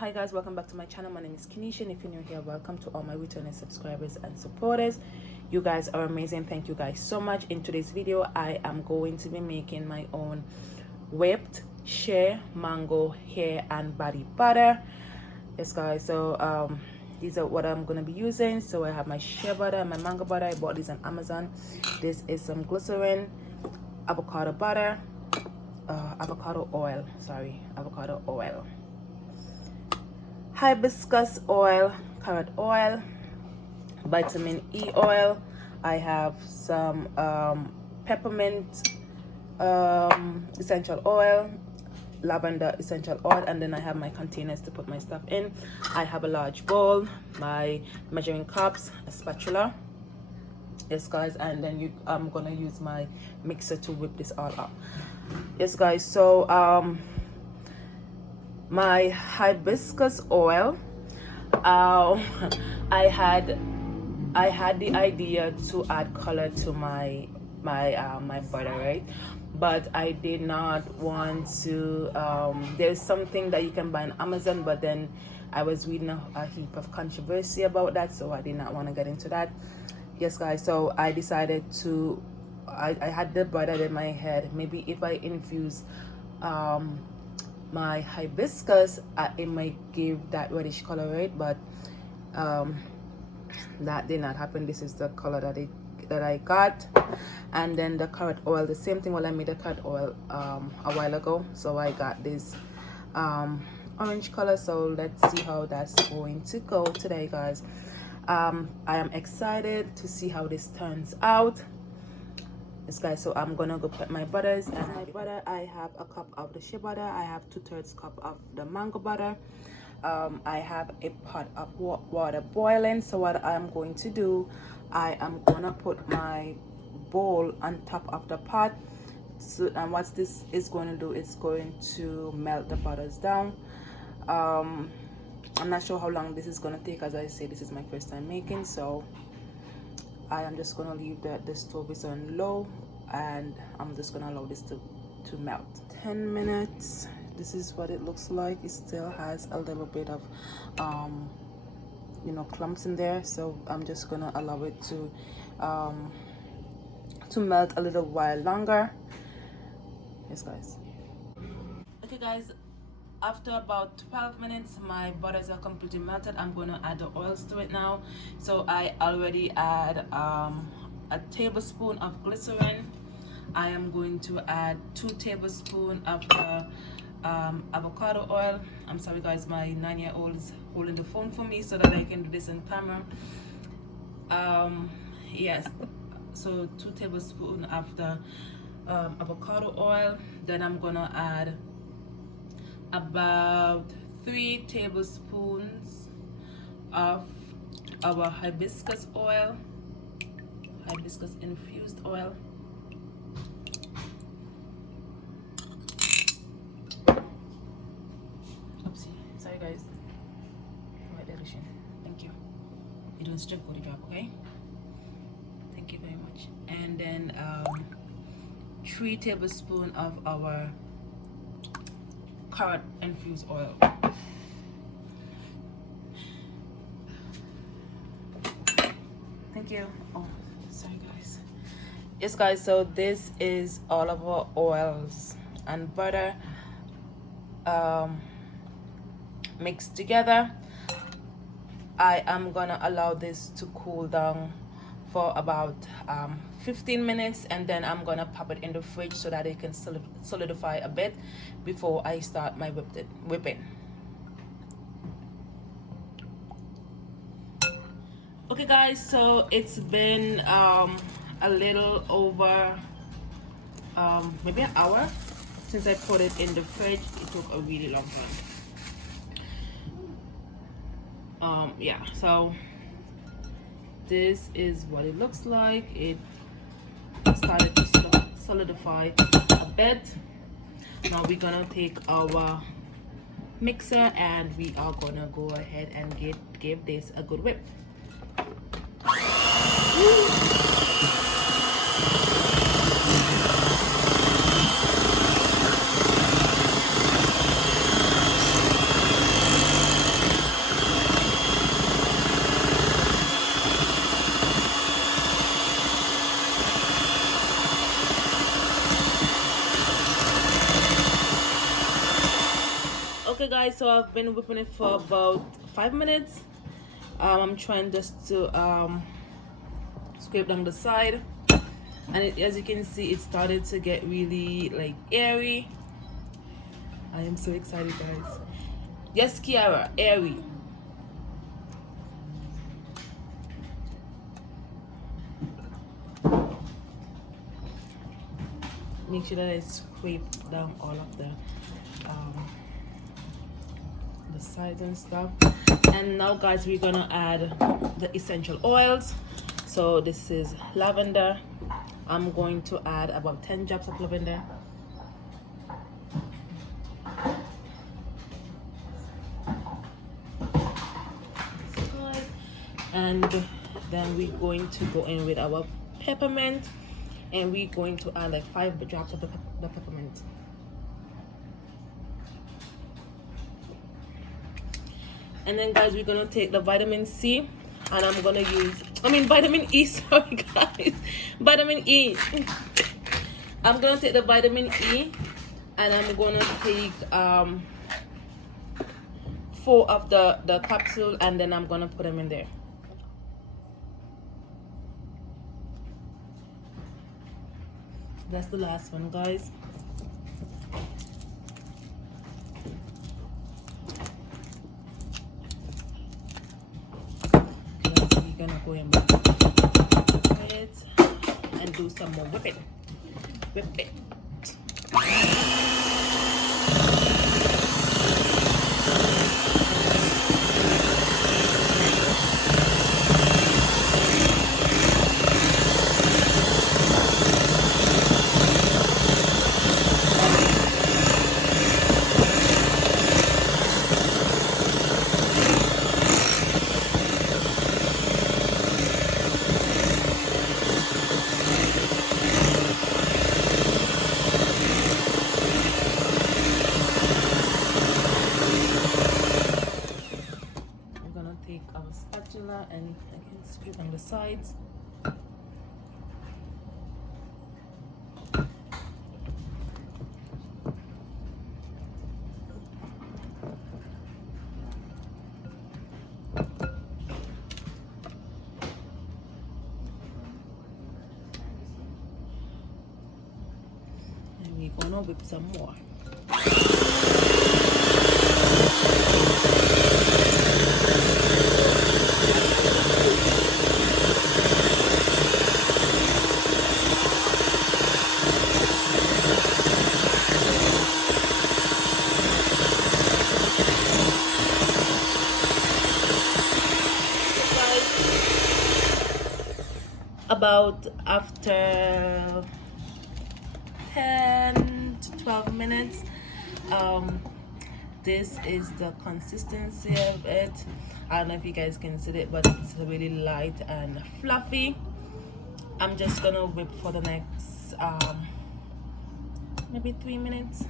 Hi guys, welcome back to my channel. My name is Kenisha, and if you're new here, welcome to all my returning subscribers and supporters. You guys are amazing. Thank you guys so much. In today's video, I am going to be making my own whipped shea mango hair and body butter. Yes guys, so these are what I'm gonna be using. So I have my shea butter and my mango butter. I bought these on Amazon. This is some glycerin, avocado butter, avocado oil, hibiscus oil, carrot oil, vitamin E oil. I have some peppermint essential oil, lavender essential oil, and then I have my containers to put my stuff in. I have a large bowl, my measuring cups, a spatula. Yes guys, and then I'm gonna use my mixer to whip this all up. Yes guys, so my hibiscus oil, I had the idea to add color to my butter, right? But I did not want to there's something that you can buy on Amazon, but then I was reading a heap of controversy about that, so I did not want to get into that. Yes guys, so I decided to I had the butter in my head, maybe if I infuse my hibiscus, it might give that reddish color, right? But that did not happen. This is the color that I got. And then the carrot oil, the same thing. Well, I made the carrot oil a while ago, so I got this orange color. So let's see how that's going to go today guys. I am excited to see how this turns out. Yes guys, so I'm gonna go put my butters. And my butter, I have a cup of the shea butter, I have 2/3 cup of the mango butter, I have a pot of water boiling. So what I'm going to do, I am gonna put my bowl on top of the pot. So, and what this is going to do, it's going to melt the butters down. I'm not sure how long this is going to take. As I say, this is my first time making, so I am just going to leave the stove is on low, and I'm just going to allow this to melt. 10 minutes. This is what it looks like. It still has a little bit of you know, clumps in there, so I'm just going to allow it to melt a little while longer. Yes guys. Okay guys, after about 12 minutes my butters are completely melted. I'm going to add the oils to it now. So I already add a tablespoon of glycerin. I am going to add 2 tablespoons of the avocado oil. I'm sorry guys, my 9-year-old is holding the phone for me so that I can do this on camera. Yes, so 2 tablespoons of the avocado oil. Then I'm gonna add about 3 tablespoons of our hibiscus oil, hibiscus infused oil. Oopsie, sorry guys. Thank you. You don't strip body drop, okay? Thank you very much. And then 3 tablespoons of our carrot infused oil. Thank you. Oh, sorry guys. Yes guys, so this is all of our oils and butter mixed together. I am gonna allow this to cool down for about 15 minutes, and then I'm gonna pop it in the fridge so that it can solidify a bit before I start my whipping. Okay guys, so it's been a little over maybe an hour since I put it in the fridge. It took a really long time. Yeah, so this is what it looks like. It started to solidify a bit. Now we're gonna take our mixer and we are gonna go ahead and give this a good whip. guys, so I've been whipping it for about 5 minutes. I'm trying just to scrape down the side, and as you can see, it started to get really like airy. I am so excited, guys. Yes, Kiara, airy. Make sure that I scrape down all of the sides and stuff. And now, guys, we're gonna add the essential oils. So this is lavender. I'm going to add about 10 drops of lavender. And then we're going to go in with our peppermint, and we're going to add like 5 drops of the peppermint. And then, guys, we're gonna take the vitamin C, and I'm gonna use, vitamin E, sorry guys, vitamin E. I'm gonna take the vitamin E, and I'm gonna take 4 of the capsule, and then I'm gonna put them in there. That's the last one, guys. We're gonna go in with it and do some more whipping. Whip it. And again, scrape on the sides. And we're gonna whip some more. About after 10 to 12 minutes, this is the consistency of it. I don't know if you guys can see it, but it's really light and fluffy. I'm just gonna whip for the next maybe 3 minutes.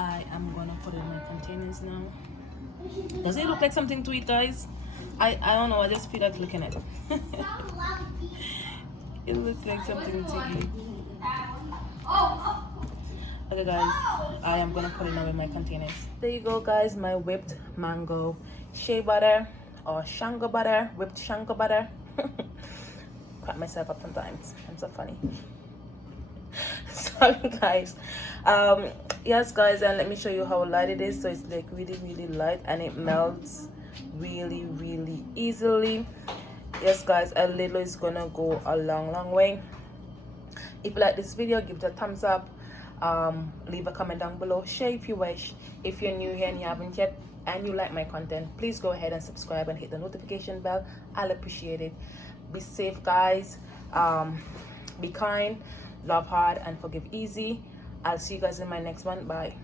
I am gonna put it in my containers now. Does it look like something to eat, guys? I don't know, I just feel like looking at it. It looks like something to eat. Okay, guys, I am gonna put it now in my containers. There you go, guys, my whipped mango shea butter, or shango butter, whipped shango butter. Crack myself up sometimes. I'm so funny. Sorry, guys. Yes, guys, and let me show you how light it is. So it's like really light, and it melts really easily. yes guys, a little is gonna go a long way. If you like this video, give it a thumbs up, leave a comment down below, share if you wish. If you're new here and you haven't yet and you like my content, please go ahead and subscribe and hit the notification bell. I'll appreciate it. Be safe guys, be kind, love hard, and forgive easy. I'll see you guys in my next one. Bye.